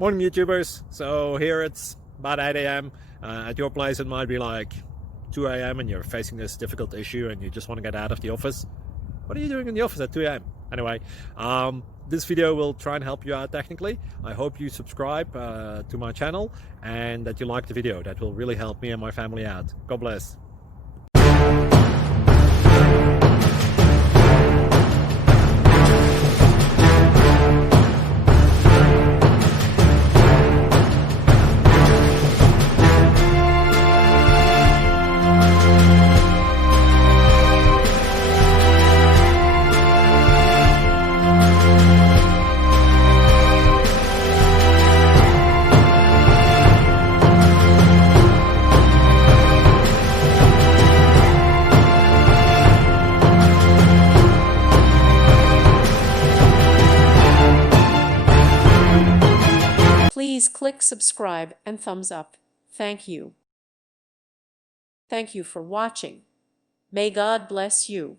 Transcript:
Morning YouTubers. So here it's about 8 a.m. At your place it might be like 2 a.m. and you're facing this difficult issue and you just want to get out of the office. What are you doing in the office at 2 a.m.? Anyway, this video will try and help you out technically. I hope you subscribe to my channel and that you like the video. That will really help me and my family out. God bless. Please click subscribe and thumbs up. Thank you. Thank you for watching. May God bless you.